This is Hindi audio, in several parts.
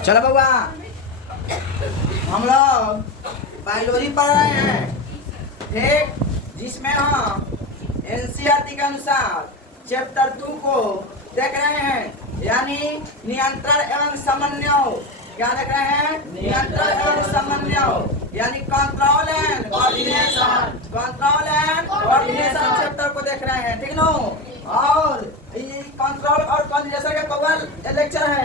चलो बउआ, हम लोग बायोलॉजी पढ़ रहे हैं, ठीक, जिसमें हम एनसीईआरटी के अनुसार चैप्टर 2 को देख रहे हैं, यानी नियंत्रण एवं समन्वय। क्या देख रहे हैं? नियंत्रण एवं समन्वय, यानी control and coordination. Control and coordination chapter को देख रहे हैं, ठीक नो। और ये कंट्रोल और कोऑर्डिनेशन का कौन लेक्चर है?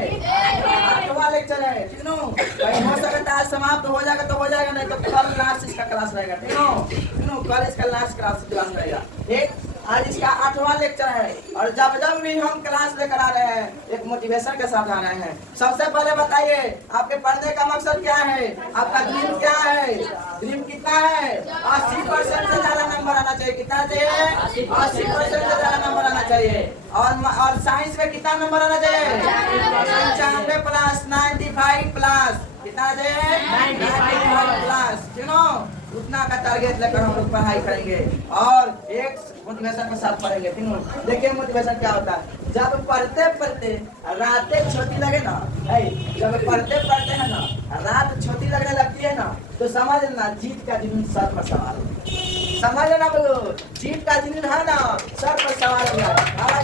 8वां लेक्चर है, ठीक नो। कहीं हो सकता है समाप्त हो जाएगा तो हो जाएगा, नहीं तो कल लास्ट इसका क्लास रहेगा, ठीक नो। कल इसका लास्ट क्लास रहेगा, ठीक। आज इसका 8वां लेक्चर है, और जब जब भी हम क्लास लेकर आ रहे हैं एक मोटिवेशन के साथ आ रहे हैं। सबसे पहले बताइए, आपके पढ़ने का मकसद क्या है? आपका ड्रीम क्या है? ड्रीम कितना है? 80% से ज्यादा नंबर आना चाहिए। कितना चाहिए? 80% से ज्यादा नंबर आना चाहिए। और साइंस में कितना नंबर आना चाहिए? 95 प्लस 95 प्लस। कितना चाहिए? 95 प्लस, ठीक है। उतना का टारगेट लेकर हम लोग पढ़ाई करेंगे और एक मोटिवेशन के साथ पढ़ेंगे, ठीक है। देखिए मोटिवेशन क्या होता है, जब पढ़ते पढ़ते रातें छोटी लगे ना, जब पढ़ते पढ़ते हैं ना रात छोटी लगने लगती है ना, तो समझ लेना जीत का जुनून सर पर सवार हो। समझ लेना बोलो, जीत का जुनून है ना सर पर सवार हो गया। अगर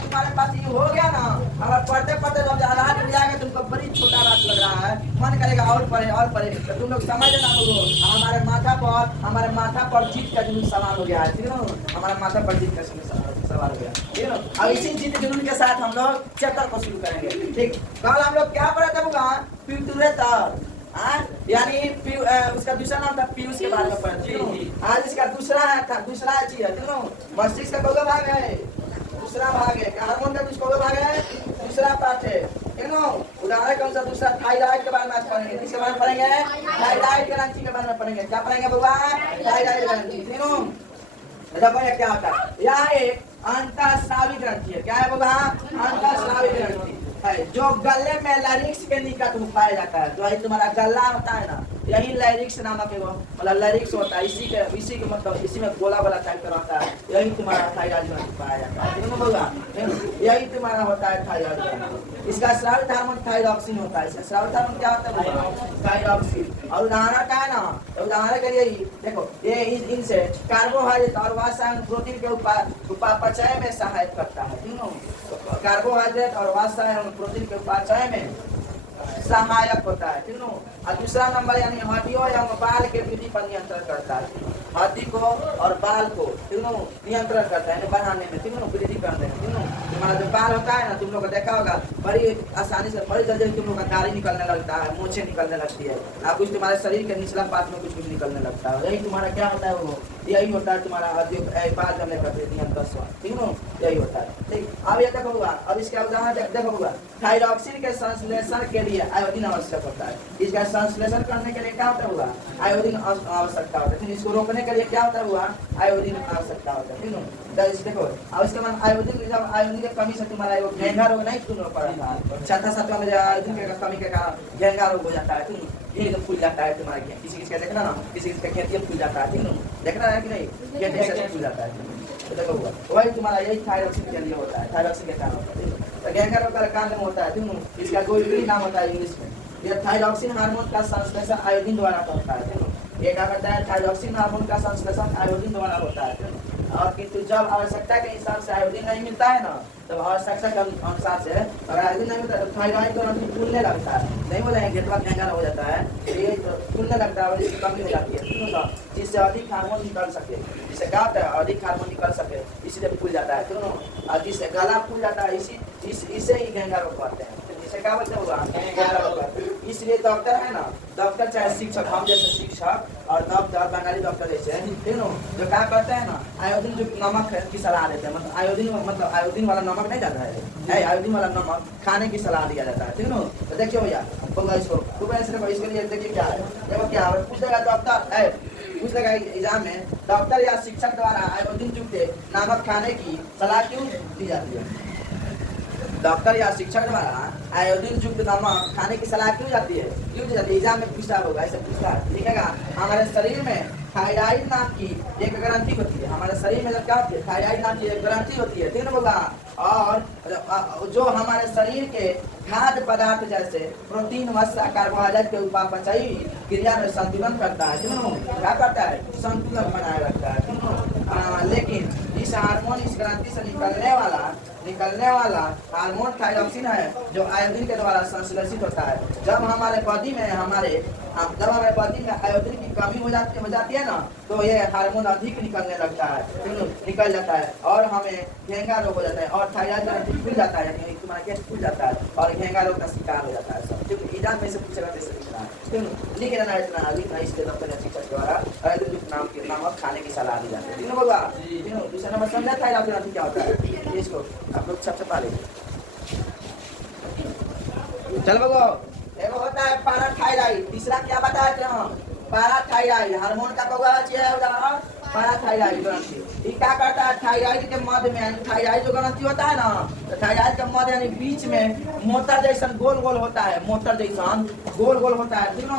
तुम्हारे पास ये हो गया ना, अगर पढ़ते पढ़ते जब रात मिल जाएगा, तुमको बड़ी छोटा रात लग रहा है, मन करेगा और पढ़े, तो तुम लोग समझ लेना बोलो, हमारे माथा पर जीत का जुनून सवार हो गया है, ठीक है। हमारे माथा पर जीत का सवार हो गया, ठीक है। अब इसी जीत जुनून के साथ हम लोग चैप्टर को शुरू करेंगे, ठीक। कल हम लोग क्या पढ़ा था? प्यूटरेटर, यानी उसका दूसरा नाम था पीयूष के बारे में पढ़ा। आज इसका दूसरा चीज है, ठीक है। मस्तिष्क का कौन भाग है? दूसरा भाग है। हार्मोन का कौन भाग है? दूसरा पार्ट है, ठीक है। उदाहरण कौन सा? दूसरा थायराइड के बारे में आज पढ़ेंगे। किसके बारे में पढ़ेंगे? थायराइड ग्रंथि के बारे में पढ़ेंगे। क्या पढ़ेंगे बाबा? थायराइड ग्रंथि, ठीक है। अच्छा भैया क्या होता है? यह एक अंतःस्रावी ग्रंथि है। क्या है बाबा? अंतःस्रावी ग्रंथि है, जो गले में लैरिक्स के निकट में पाया जाता है। जो तुम्हारा गला होता है ना, यही लैरिक्स नामक है, मतलब लैरिक्स होता है, इसी के मतलब इसी में गोला वाला टाइप का रहता है। यही तुम्हारा थायराइड ग्रंथि पाया जाता है, ठीक है बोला। यही तुम्हारा होता है थायराइड ग्रंथि। इसका स्रावित हार्मोन थायरॉक्सिन होता है। इसका स्रावित हार्मोन क्या होता है? थायरॉक्सिन। और उदाहरण क्या है ना, उदाहरण के लिए देखो, ये इनसे कार्बोहाइड्रेट और वासायन प्रोटीन के उपापचय में सहायता करता है, ठीक है। कार्बोहाइड्रेट और वासायन प्रोटीन के उपापचय में सहायक होता है, ठीक है। और दूसरा नंबर यानी हड्डियों या बाल के वृद्धि पर नियंत्रण करता है। हड्डी को और बाल को, ठीक है, नियंत्रण करता है, बढ़ाने में, ठीक है, वृद्धि करने में, ठीक है। तुम्हारा जो बाल होता है ना, तुम लोग को देखा होगा, बड़ी आसानी से बड़ी जल्दी तुम लोग का दाढ़ी निकलने लगता है, मूछें निकलने लगती है, और कुछ तुम्हारे शरीर के निचला पार्ट में कुछ निकलने लगता है। यही तुम्हारा क्या होता है? वो यही होता है तुम्हारा बाल करने का नियंत्रण, ठीक है, यही होता है, ठीक। अब ये देखो हुआ, अब इसका उदाहरण देखो हुआ, थायरॉक्सिन के संश्लेषण के लिए आयोडीन आवश्यक होता है। इसका संश्लेषण करने के लिए क्या होता हुआ? आयोडीन आवश्यकता होता है। इसको रोकने के लिए क्या होता हुआ? आयोडीन आवश्यकता होता है, ठीक है। देखो, अब इसके बाद आयोडीन की कमी से तुम्हारा घेंघा रोग नहीं तुम लोग पड़ा था, छठा सातवां में आयोडीन की कमी के कारण घेंघा रोग हो जाता है, ठीक है। घेंघा फूल जाता है तुम्हारे, किसी का देखना ना, किसी का खेतिया फूल जाता है, ठीक है, देखना है कि नहीं, खेतिया से फूल जाता है, देखो वही तुम्हारा यही थायरॉक्सिन के लिए होता है, थायरॉक्सिन के कारण होता है। तो घेंघा रोग का कारण होता है, ठीक है। इसका कोई नाम होता है इंग्लिश में। यह थायरॉक्सिन हार्मोन का संश्लेषण आयोडीन द्वारा होता है, ठीक है। ये क्या करता है? थायरॉक्सिन हार्मोन का संश्लेषण आयोडीन द्वारा होता है। और किंतु जब आवश्यकता के हिसाब से आयोडीन नहीं मिलता है ना, तब आवश्यकता के अनुसार से अगर आयोडीन नहीं मिलता है तो थायराइड ग्रंथि फूलने लगता है, नहीं बोलेंगे घेटवा घेंघा हो जाता है, ये तो फूलने लगता है और इसकी कमी हो जाती है, जिससे अधिक हार्मोन निकल सके, जिससे क्या होता है? अधिक हार्मोन निकल सके, इसीलिए फूल जाता है, ठीक है। और जिससे गला फूल जाता है, इसे ही घेंघा रोग कहते हैं, इसे क्या बोलते होगा? इसलिए डॉक्टर है ना, डॉक्टर चाहे शिक्षक, हम जैसे शिक्षक और डॉक्टर बंगाली डॉक्टर जैसे, ठीक है, जो क्या करते हैं ना, आयोडीन जो नमक की सलाह देते हैं, मतलब आयोडीन वाला नमक नहीं जाता है, आयोडीन वाला नमक खाने की सलाह दिया जाता है, ठीक है। तो देखिए भैया इसके लिए देखिए क्या है, देखो क्या पूछ देगा डॉक्टर, पूछ देगा एग्जाम में, डॉक्टर या शिक्षक द्वारा आयोडीन युक्त नमक खाने की सलाह क्यों दी जाती है? डॉक्टर या शिक्षक द्वारा आयोडीन युक्त नमक खाने की सलाह क्यों जाती है? क्यों दी जाती है? एग्जाम में पूछता होगा, ऐसे पूछता है, लिखेगा हमारे शरीर में थायराइड नाम की एक ग्रंथि होती है। हमारे शरीर में जब क्या होती है? थायराइड नाम की एक ग्रंथि होती है, ठीक है होगा। और जो हमारे शरीर के खाद्य पदार्थ जैसे प्रोटीन, वसा, कार्बोहाइड्रेट के उपापचयी क्रिया में संतुलन करता है, क्यों? क्या करता है? संतुलन बनाए रखता है, क्यों? लेकिन इस हार्मोन, इस ग्रंथि से निकलने वाला हार्मोन थायरॉक्सिन है, जो आयोडीन के द्वारा संश्लेषित होता है। जब हमारे बॉडी में आयोडीन की कमी हो जाती है ना, तो ये हार्मोन अधिक निकलने लगता है, निकल जाता है और हमें घेंगा रोग हो जाता है और थायराइड ग्रंथि खुल जाता है, यानी तुम्हारा केस खुल जाता है और घेंगा रोग का शिकार हो जाता है सब। क्योंकि एग्जाम में से पूछेगा कैसे लिखना है, लिख लेना इतना लिखना। इसके डॉक्टर या शिक्षक द्वारा आयोडीन युक्त नाम के नमक खाने की सलाह दी जाती है, तीनों होगा। दूसरा नंबर समझा थायराइड ग्रंथि क्या होता है, इसको आप लोग सबसे पहले चल बगो। एगो होता है पैराथायराइड, तीसरा क्या बताए थे हम? पैराथायराइड हार्मोन का पैराथायराइड ग्रंथि। ये क्या करता है? थायराइड के मध्य में, थायराइड जो ग्रंथि होता है ना, तो थायराइड के मध्य यानी बीच में मोटर जैसा गोल गोल होता है, मोटर जैसा गोल गोल होता है, ठीक है।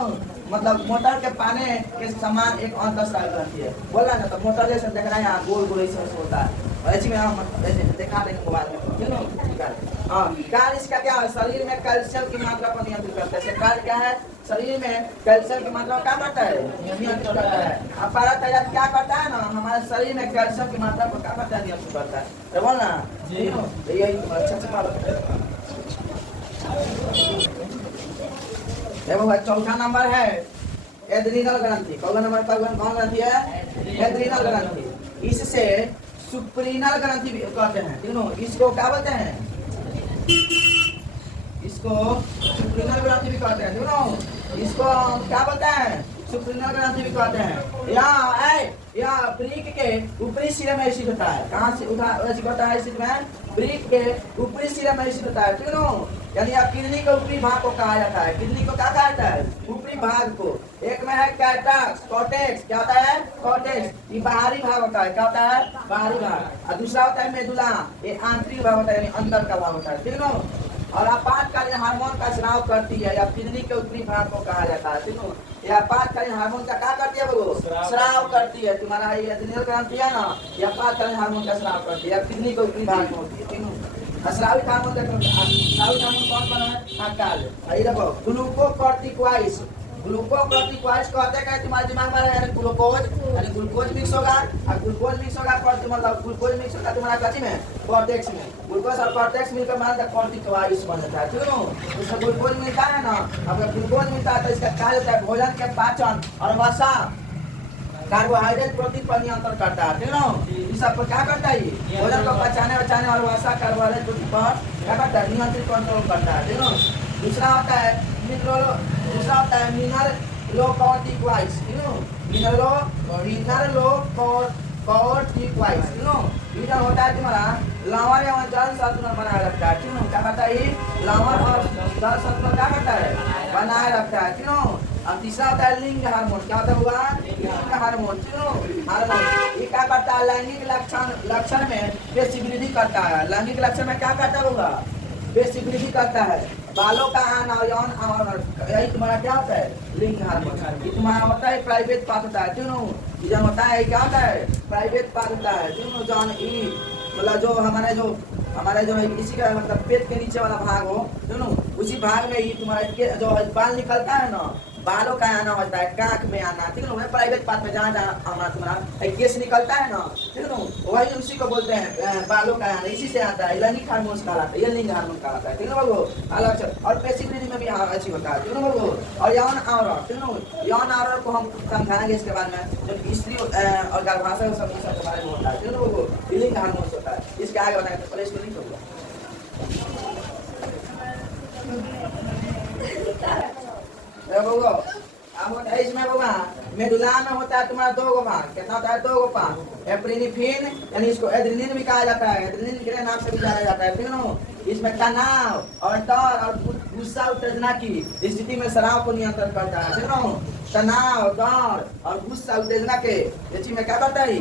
मतलब मोटर के पाने के समान एक अंतःस्रावी ग्रंथि है, बोला ना, तो मोटर जैसा देख रहे हैं यहाँ गोल गोल ऐसा होता है। ऐसे में हम ऐसे दिखा देंगे मोबाइल में, ठीक है। हाँ, कार्य इसका क्या है? शरीर में कैल्शियम की मात्रा को नियंत्रित करता है। कार्य क्या है? शरीर में कैल्शियम की मात्रा क्या करता है? नियंत्रित करता है। अब पैराथायराइड क्या करता है ना, हमारे शरीर में कैल्शियम की मात्रा को क्या करता है? नियंत्रित करता है। तो बोल ना यही अच्छा से मालूम है। चौथा नंबर है एड्रीनल ग्रंथि। कौन नंबर? कौन ग्रंथि है? एड्रीनल ग्रंथि। इससे सुप्रीनल ग्रंथि भी कहते हैं, ठीक है। इसको क्या बोलते हैं? इसको सुप्रीनल ग्रंथि भी कहते हैं, ठीक है। इसको क्या बोलते हैं? सुप्रीनल ग्रंथि भी कहते हैं। यहाँ ब्रीक के ऊपरी सिरे में स्थित होता है। कहाँ से होता है? स्थित में ब्रीक के ऊपरी सिरे में स्थित होता है, ठीक है। यानी किडनी के ऊपरी भाग को कहा जाता है। किडनी को क्या कहा जाता है? ऊपरी भाग को। एक में है कैटैक्स, कॉर्टेक्स। क्या होता है? कॉर्टेक्स, ये बाहरी भाग होता है। क्या होता है? बाहरी भाग। और दूसरा होता है मेदुला, ये आंतरिक भाग होता है, यानी अंदर का भाग होता है, ठीक है। और आपातकालीन हार्मोन का स्राव करती है, या किडनी के ऊपरी भाग को कहा जाता है, ठीक है। यह आपातकालीन हार्मोन का क्या करती है? वो स्राव करती है। तुम्हारा ये एड्रीनल ग्रंथि है ना, यह आपातकालीन हार्मोन का स्राव करती है, किडनी के ऊपरी भाग में होती है, ठीक है। स्रावित हार्मोन कौन बना है? काल। ये देखो ग्लूकोकॉर्टिकॉइड्स। ग्लूकोकॉर्टिकॉइड्स कहते हैं तुम्हारे दिमाग में यानी ग्लूकोज, यानी ग्लूकोज मिक्स होगा, और ग्लूकोज मिक्स होगा मतलब ग्लूकोज मिक्स होगा तुम्हारा कथी में? कॉर्टेक्स में। ग्लूकोज और कॉर्टेक्स मिलकर बना कॉर्टिकॉइड्स बन जाता है, ठीक है। उसमें ग्लूकोज मिलता है ना, अगर ग्लूकोज मिलता है तो इसका क्या होता है? भोजन के पाचन और वसा, कार्बोहाइड्रेट, प्रोटीन पर नियंत्रण करता है, ठीक है। इस सब पर क्या करता है? भोजन को पचाने और वसा, कार्बोहाइड्रेट, प्रोटीन पर क्या करता है? नियंत्रित कंट्रोल करता है, ठीक है। दूसरा होता है मिनरलोकॉर्टिकॉइड्स, ठीक है। मिनरलोकॉर्टिकॉइड्स, ठीक है। ये होता है तुम्हारा लवण एवं जल संतुलन बनाए रखता है, ठीक है। क्या करता है? लवण और जल संतुलन क्या करता है? बनाए रखता है, ठीक है। अब तीसरा होता है लिंग हार्मोन। क्या होता होगा? लिंग हार्मोन, ठीक है। हार्मोन ये क्या करता है? लैंगिक लक्षण में पेशी वृद्धि करता है। लैंगिक लक्षण में क्या करता होगा? पेशी वृद्धि करता है। बालों का आना और यौन आना, यही तुम्हारा क्या होता है? लिंग हार्मोन। ये तुम्हारा होता है प्राइवेट पार्ट होता है, क्यों? जब होता है क्या होता है? प्राइवेट पार्ट होता है, क्यों? जॉन ई मतलब जो हमारे जो इसी का मतलब पेट के नीचे वाला भाग हो, क्यों? उसी भाग में ही तुम्हारा जो बाल निकलता है ना, बालों का आना होता है, कांख में आना, ठीक है। प्राइवेट पार्ट में जहाँ आना तुम्हारा केस निकलता है ना, ठीक है। वही उसी को बोलते हैं बालों का आना, इसी से आता है। लैंगिक हार्मोन कहलाता है, ये लिंग हार्मोन कहलाता है, ठीक है बाबू। अलग और पेशी वृद्धि में भी अच्छी होता है, ठीक है बाबू। और यौन आवरण, ठीक है। यौन आवरण को हम समझाएंगे इसके बारे में, जब स्त्री और गर्भाशय के बारे में होता है, ठीक है बाबू। लिंग हार्मोन होता है, इसके आगे बताएंगे। पहले इसको नहीं होगा इसमें होगा मेडुला में होता है तुम्हारा दो गो भाग। कितना होता है? दो गो भाग। एप्रिनिफिन यानी इसको एड्रेनलिन भी कहा जाता है, एड्रेनलिन के नाम से भी जाना जाता है, ठीक है। इसमें तनाव और डर और गुस्सा उत्तेजना की स्थिति में शराब को नियंत्रण करता है, ठीक है। तनाव, डर और गुस्सा उत्तेजना के स्थिति में क्या करता है?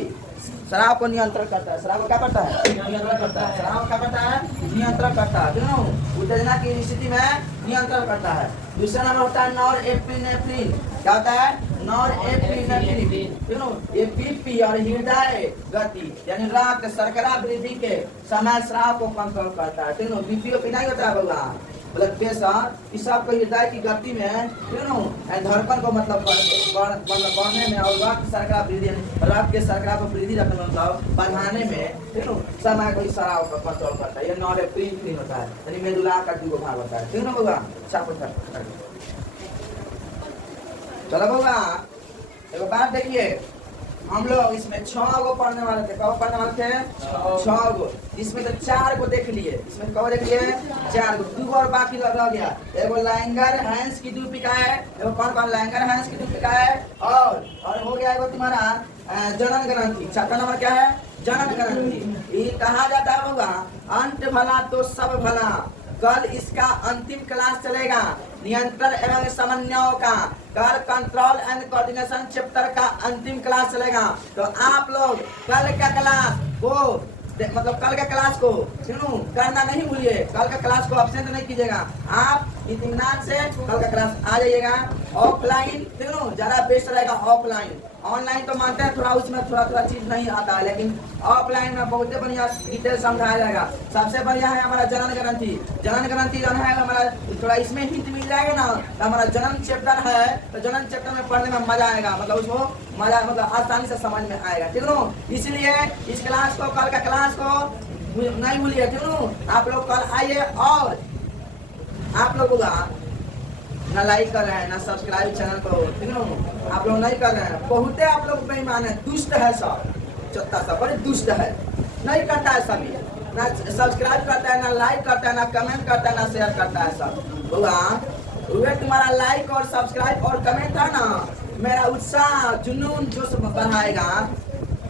शराब को नियंत्रण करता है। शराब को क्या करता है? नियंत्रण करता है। शराब क्या करता है? नियंत्रण करता है। क्यों? उत्तेजना की स्थिति में नियंत्रण करता है। दूसरा नंबर होता है नॉरएपिनेफ्रिन। क्या होता है? नॉरएपिनेफ्रिन। क्यों? ये बीपी और हृदय गति यानी रक्त शर्करा वृद्धि के समय शराब को कंट्रोल करता है। क्यों? बीपी को नहीं होता है बउआ, ब्लड प्रेशर, इस सब को हृदय की गति में धड़कन को मतलब बढ़ने में और रक्त शर्करा वृद्धि रक्त के शर्करा को वृद्धि रखने मतलब बढ़ाने में समय को शराब को कंट्रोल करता है। ये नॉरएपिनेफ्रिन होता है यानी मेडुला का दो भाग होता है। ठीक ना बउआ? चलो बउआ एक बात देखिए, हम लोग इसमें 6 गो पढ़ने वाले थे। कब पढ़ने वाले थे? 6 गो। इसमें तो 4 गो देख लिए। इसमें कब देख लिए? 4 गो। 2 और बाकी रह गया। एगो लैंगर हैंस की दीपिका है। एगो कौन लैंगर हैंस की दीपिका है। और हो गया एगो तुम्हारा जनन ग्रंथि। चौथा नंबर क्या है? जनन ग्रंथि। ये कहा जाता है होगा अंत भला तो सब भला। कल इसका अंतिम क्लास चलेगा नियंत्रण एवं समन्वय का। कल कंट्रोल एंड कोऑर्डिनेशन चैप्टर का अंतिम क्लास चलेगा। तो आप लोग कल का क्लास को मतलब कल का क्लास को करना नहीं भूलिए। कल का क्लास को अब्सेंट नहीं कीजिएगा। आप इत्मीनान से कल का क्लास आ जाइएगा। ऑफलाइन ज्यादा बेस्ट रहेगा। ऑफलाइन ऑनलाइन तो मानते हैं थोड़ा उसमें थोड़ा चीज नहीं आता है, लेकिन ऑफलाइन में बहुत बढ़िया डिटेल समझाया जाएगा। सबसे बढ़िया है हमारा जनन ग्रंथि। जनन ग्रंथि जो है हमारा थोड़ा इसमें हिंट मिल जाएगा ना। तो हमारा जनन चैप्टर है तो जनन चैप्टर में पढ़ने में मजा आएगा। मतलब उसको मजा मतलब आसानी से समझ में आएगा। ठीक है? इसलिए इस क्लास को कल का क्लास को नहीं भूलिए। क्यों? आप लोग कल आइए। और आप लोग ना लाइक कर रहे हैं ना सब्सक्राइब चैनल को। ठीक है? आप लोग नहीं कर रहे हैं। बहुते आप लोग बेईमान है, दुष्ट है सब। चत्ता सब बड़े दुष्ट है, नहीं करता है सभी। ना सब्सक्राइब करता है, ना लाइक करता है, ना कमेंट करता है, ना शेयर करता है सब। हुआ तुम्हारा लाइक और सब्सक्राइब और कमेंट है ना मेरा उत्साह जुनून जोश बढ़ाएगा।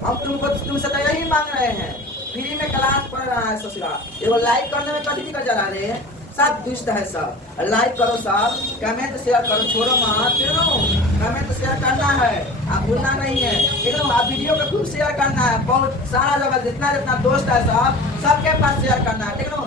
हम तुमसे तो यही मांग रहे हैं। फ्री में क्लास पढ़ रहा है ससुराल। एगो लाइक करने में कभी दिक्कत जा रहे हैं। सब दुष्ट है सब। लाइक करो सब, कमेंट शेयर करो, छोड़ो मत। कमेंट शेयर करना है, आप भूलना नहीं है। ठीक है? आप वीडियो को खूब शेयर करना है। बहुत सारा जगह जितना दोस्त है सब सबके पास शेयर करना है। ठीक है?